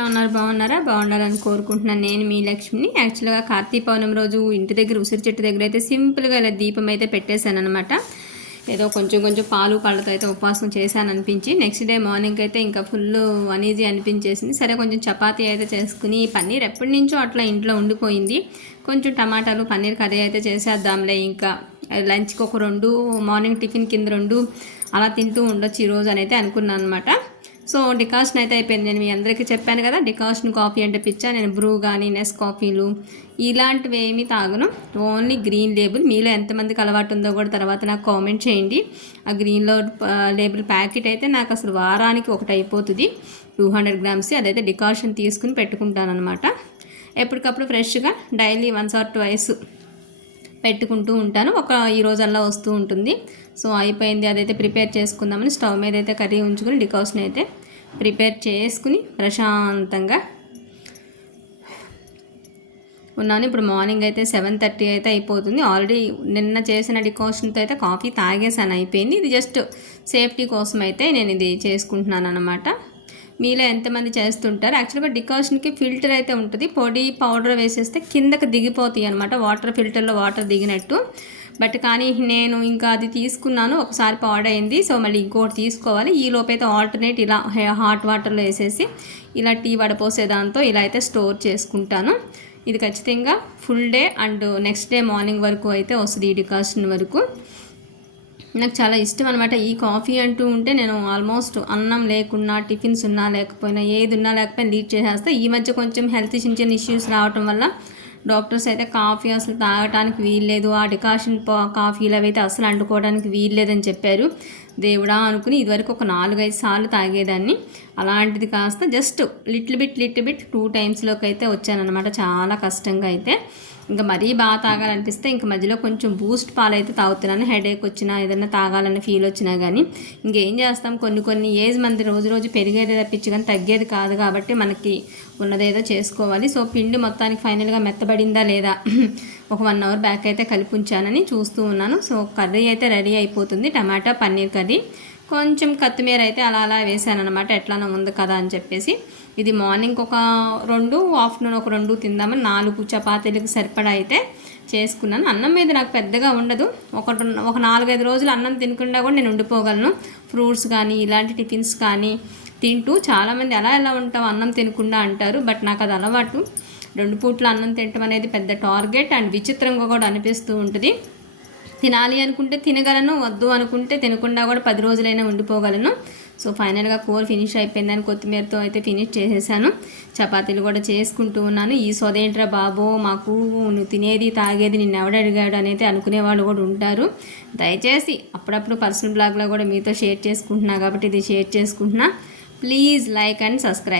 ఎలా ఉన్నారు? బాగున్నారని కోరుకుంటున్నాను. నేను మీ లక్ష్మిని. యాక్చువల్గా కార్తీక పౌర్ణమి రోజు ఇంటి దగ్గర ఉసిరి చెట్టు దగ్గర అయితే సింపుల్గా ఇలా దీపం అయితే పెట్టేశాను అనమాట. ఏదో కొంచెం పాలు పళ్ళతో అయితే ఉపవాసం చేశాను అనిపించి, నెక్స్ట్ డే మార్నింగ్ అయితే ఇంకా ఫుల్ అనీజీ అనిపించేసింది. సరే కొంచెం చపాతీ అయితే చేసుకుని, పన్నీర్ ఎప్పటి నుంచో అట్లా ఇంట్లో ఉండిపోయింది. కొంచెం టమాటాలు పన్నీర్ కర్రీ అయితే చేసేద్దాంలే, ఇంకా లంచ్కి ఒక 2, మార్నింగ్ టిఫిన్ కింద 2 అలా తింటూ ఉండొచ్చు ఈరోజు అని అయితే అనుకున్నాను అనమాట. సో డికాషన్ అయితే అయిపోయింది. నేను మీ అందరికీ చెప్పాను కదా, డికాషన్ కాఫీ అంటే పిచ్చా. నేను బ్రూ కానీ నెస్ కాఫీలు ఇలాంటివి ఏమీ తాగను, ఓన్లీ గ్రీన్ లేబుల్. మీలో ఎంతమందికి అలవాటు ఉందో కూడా తర్వాత నాకు కామెంట్ చేయండి. ఆ గ్రీన్లో లేబుల్ ప్యాకెట్ అయితే నాకు అసలు వారానికి ఒకటి అయిపోతుంది, 200 గ్రామ్స్. అదైతే డికాషన్ తీసుకుని పెట్టుకుంటాను అనమాట. ఎప్పటికప్పుడు ఫ్రెష్గా డైలీ 1 or 2 పెట్టుకుంటూ ఉంటాను. ఈ రోజల్లా వస్తూ ఉంటుంది. సో అయిపోయింది, అదైతే ప్రిపేర్ చేసుకుందామని స్టవ్ మీద అయితే కర్రీ ఉంచుకుని డికాషన్ అయితే ప్రిపేర్ చేసుకుని ప్రశాంతంగా ఉన్నాను. ఇప్పుడు మార్నింగ్ అయితే 7:30 అయితే అయిపోతుంది. ఆల్రెడీ నిన్న చేసిన డికాషన్తో అయితే కాఫీ తాగేసాను, అయిపోయింది. ఇది జస్ట్ సేఫ్టీ కోసం అయితే నేను ఇది చేసుకుంటున్నాను అనమాట. మీలో ఎంతమంది చేస్తుంటారు? యాక్చువల్గా డికాషన్కి ఫిల్టర్ అయితే ఉంటుంది, పొడి పౌడర్ వేసేస్తే కిందకి దిగిపోతాయి అనమాట, వాటర్ ఫిల్టర్లో వాటర్ దిగినట్టు. బట్ కానీ నేను ఇంకా అది తీసుకున్నాను, ఒకసారి పాడైంది. సో మళ్ళీ ఇంకోటి తీసుకోవాలి. ఈ లోపైతే ఆల్టర్నేట్ ఇలా హాట్ వాటర్లో వేసేసి ఇలా టీ వడపోసే దాంతో ఇలా అయితే స్టోర్ చేసుకుంటాను. ఇది ఖచ్చితంగా full day and next day morning వరకు అయితే వస్తుంది. ఈ డికాషన్ వరకు నాకు చాలా ఇష్టం అనమాట. ఈ కాఫీ అంటూ ఉంటే నేను ఆల్మోస్ట్ అన్నం లేకున్నా, టిఫిన్స్ ఉన్నా లేకపోయినా, ఏది ఉన్నా లేకపోయినా లీడ్ చేసేస్తా. ఈ మధ్య కొంచెం హెల్త్ చిన్న ఇష్యూస్ రావటం వల్ల డాక్టర్స్ అయితే కాఫీ అసలు తాగటానికి వీల్లేదు, ఆ డికాషన్ కాఫీలు అవైతే అసలు అంటుకోవడానికి వీల్లేదని చెప్పారు. దేవుడా అనుకుని ఇదివరకు ఒక 4-5 సార్లు తాగేదాన్ని. అలాంటిది కాస్త జస్ట్ లిటిల్ బిట్ 2 టైమ్స్లోకి అయితే వచ్చానమాట. చాలా కష్టంగా అయితే ఇంకా మరీ బాగా తాగాలనిపిస్తే ఇంక మధ్యలో కొంచెం బూస్ట్ పాలు అయితే తాగుతున్నాను. హెడేక్ వచ్చినా, ఏదైనా తాగాలన్న ఫీల్ వచ్చినా కానీ ఇంకేం చేస్తాం, కొన్ని ఏజ్ మంది రోజు పెరిగేది తప్పించి కానీ తగ్గేది కాదు కాబట్టి మనకి ఉన్నదేదో చేసుకోవాలి. సో పిండి మొత్తానికి ఫైనల్గా మెత్తబడిందా లేదా ఒక 1 hour బ్యాక్ అయితే కలిపి ఉంచానని చూస్తూ ఉన్నాను. సో కర్రీ అయితే రెడీ అయిపోతుంది, టమాటా పన్నీర్ కర్రీ. కొంచెం కొత్తిమీర అయితే అలా వేసాను అనమాట, ఎట్లానో ఉంది కదా అని చెప్పేసి. ఇది మార్నింగ్ ఒక 2, ఆఫ్టర్నూన్ ఒక 2 తిందామని 4 చపాతీలకు సరిపడా అయితే చేసుకున్నాను. అన్నం మీద నాకు పెద్దగా ఉండదు, ఒక 4-5 రోజులు అన్నం తినకుండా కూడా నేను ఉండిపోగలను. ఫ్రూట్స్ కానీ ఇలాంటి టిఫిన్స్ కానీ తింటూ, చాలామంది ఎలా ఉంటాం అన్నం తినకుండా అంటారు. బట్ నాకు అది అలవాటు. 2 పూట్ల అన్నం తినటం అనేది పెద్ద టార్గెట్ అండ్ విచిత్రంగా కూడా అనిపిస్తూ ఉంటుంది. తినాలి అనుకుంటే తినగలను, వద్దు అనుకుంటే తినకుండా కూడా 10 రోజులైనా ఉండిపోగలను. సో ఫైనల్గా కూర ఫినిష్ అయిపోయిందని కొత్తిమీరతో అయితే ఫినిష్ చేసేసాను. చపాతీలు కూడా చేసుకుంటూ ఉన్నాను. ఈ సొదేంట్రా బాబో, మాకు నువ్వు తినేది తాగేది నిన్ను ఎవడడిగాడు అనేది అనుకునే వాళ్ళు కూడా ఉంటారు. దయచేసి అప్పుడప్పుడు పర్సనల్ బ్లాగ్లో కూడా మీతో షేర్ చేసుకుంటున్నా కాబట్టి ఇది షేర్ చేసుకుంటున్నా. Please like and subscribe.